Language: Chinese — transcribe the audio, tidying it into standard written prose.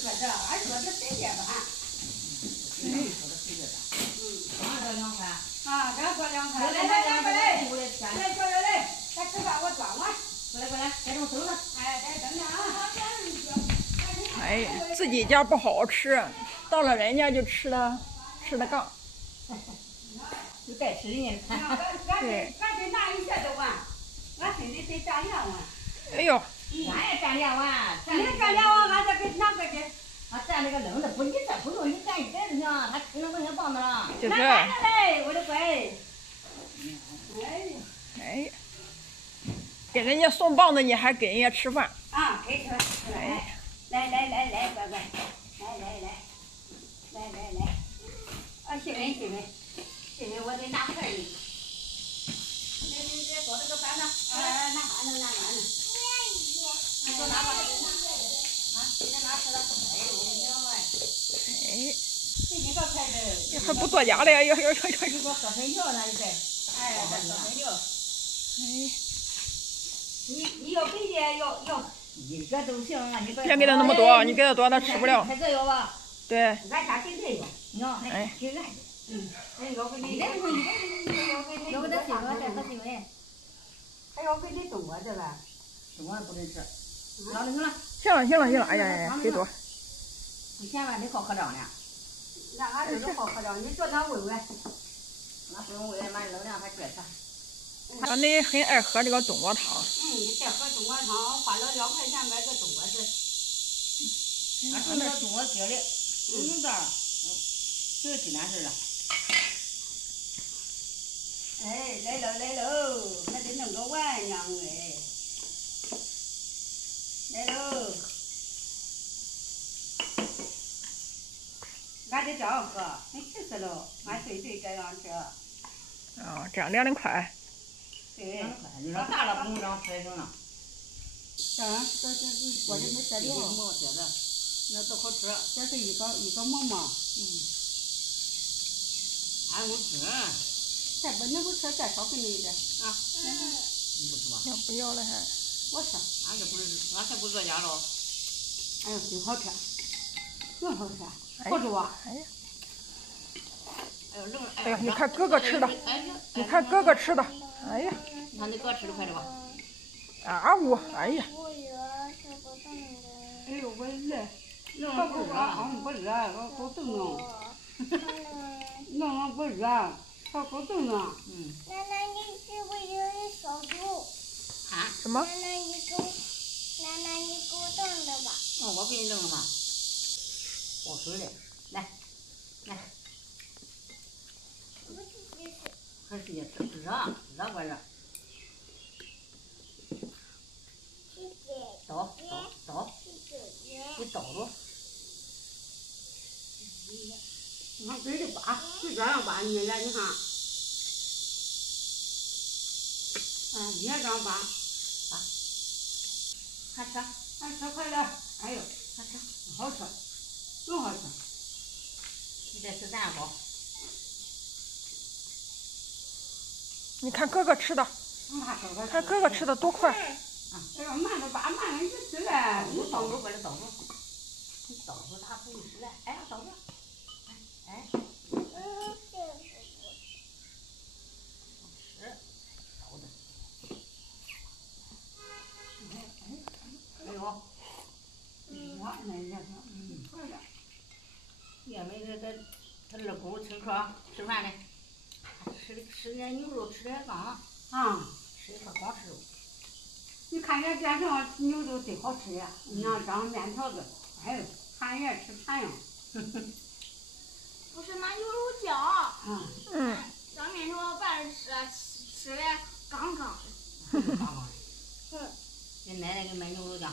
说这，俺说的随便吧。说的随便吧。这2块。啊，这过2块。来，来，叫人来，来吃饭，我端碗。过来，该动手了。哎，该等着啊。哎，自己家不好吃，到了人家就吃的杠。就该吃人家。对。俺得拿一下子碗，俺身里得占2碗。哎呦。俺也占2碗。你占2碗，俺再给拿个去。占那个扔的，不，你这不用，你占1袋就行，他吃了我先放那了。就是。拿来，我的乖。哎呀。哎。给人家送棒子，你还给人家吃饭？啊，给吃饭。来，乖乖，来。啊，谢谢，我得拿筷子。你做这个饭呢？拿碗呢。你给我拿吧，啊，今天拿吃了。哎呦，我的娘哎！哎。这一个筷子。你还不做假的呀？你给我喝粉条那一袋。哎，喝粉条。哎。你要给的要。一个都行啊，你别给他那么多，你给他多他吃不了。开这要吧？对。俺家给这个。哎，给俺。要给你。要给他几个，再喝几碗。还要给你冻我这个。冻不能吃。老的行了。行了，哎呀，给多。不嫌吧？你好喝账呢？那俺就是好喝账，你叫他问问。那不用问，满冷凉还觉吃。他你很爱喝这个冬瓜汤。你再喝冬瓜汤，花了2块钱买个冬瓜子。俺说那冬瓜疙的，这儿，只有鸡蛋似的。哎，来喽，还得弄个碗呢哎。来喽。俺得这样喝，很气死了，俺对这样吃。啊，这样2块。对。你说大了不用这样吃也行了。这锅里没这料。没这的，那都好吃。这是一个馍馍。俺不吃。再不能不吃，再少给你一点啊。你不吃吧？要不要了还？我吃。俺这不是，俺才不做家喽。哎呦，真好吃，真好吃，好吃吧？哎呀。哎呀，你看哥哥吃的，你看哥哥吃的，哎呀。你看你哥吃的快点吧。啊呜，哎呀。哎呦，我热，不热，我够冻弄。弄不热，好够冻弄。奶奶，你是不是有点烧酒？啊？什么？奶奶，你给我冻着吧。我给你弄了嘛。好吃的，来。还是也吃热不热？倒，你倒着。你看嘴里扒，就这样扒你来，你看。你也这样扒。还吃快点，哎呦，还吃，好吃，真好吃。你再吃3包。你看哥哥吃的，看哥哥吃的多快。哎呦，慢着扒，慢着你吃嘞。你倒着，把它倒着。你倒着，他不会吃嘞。哎，倒着。哎。倒着。哎呦。也没他二姑请客吃饭嘞，吃点牛肉，吃点刚吃一块光吃肉。你看人电视上牛肉最好吃呀，你像张面条子，哎呦，馋也吃馋呀。不是拿牛肉酱。张面条拌着吃的刚。你奶奶给买牛肉酱。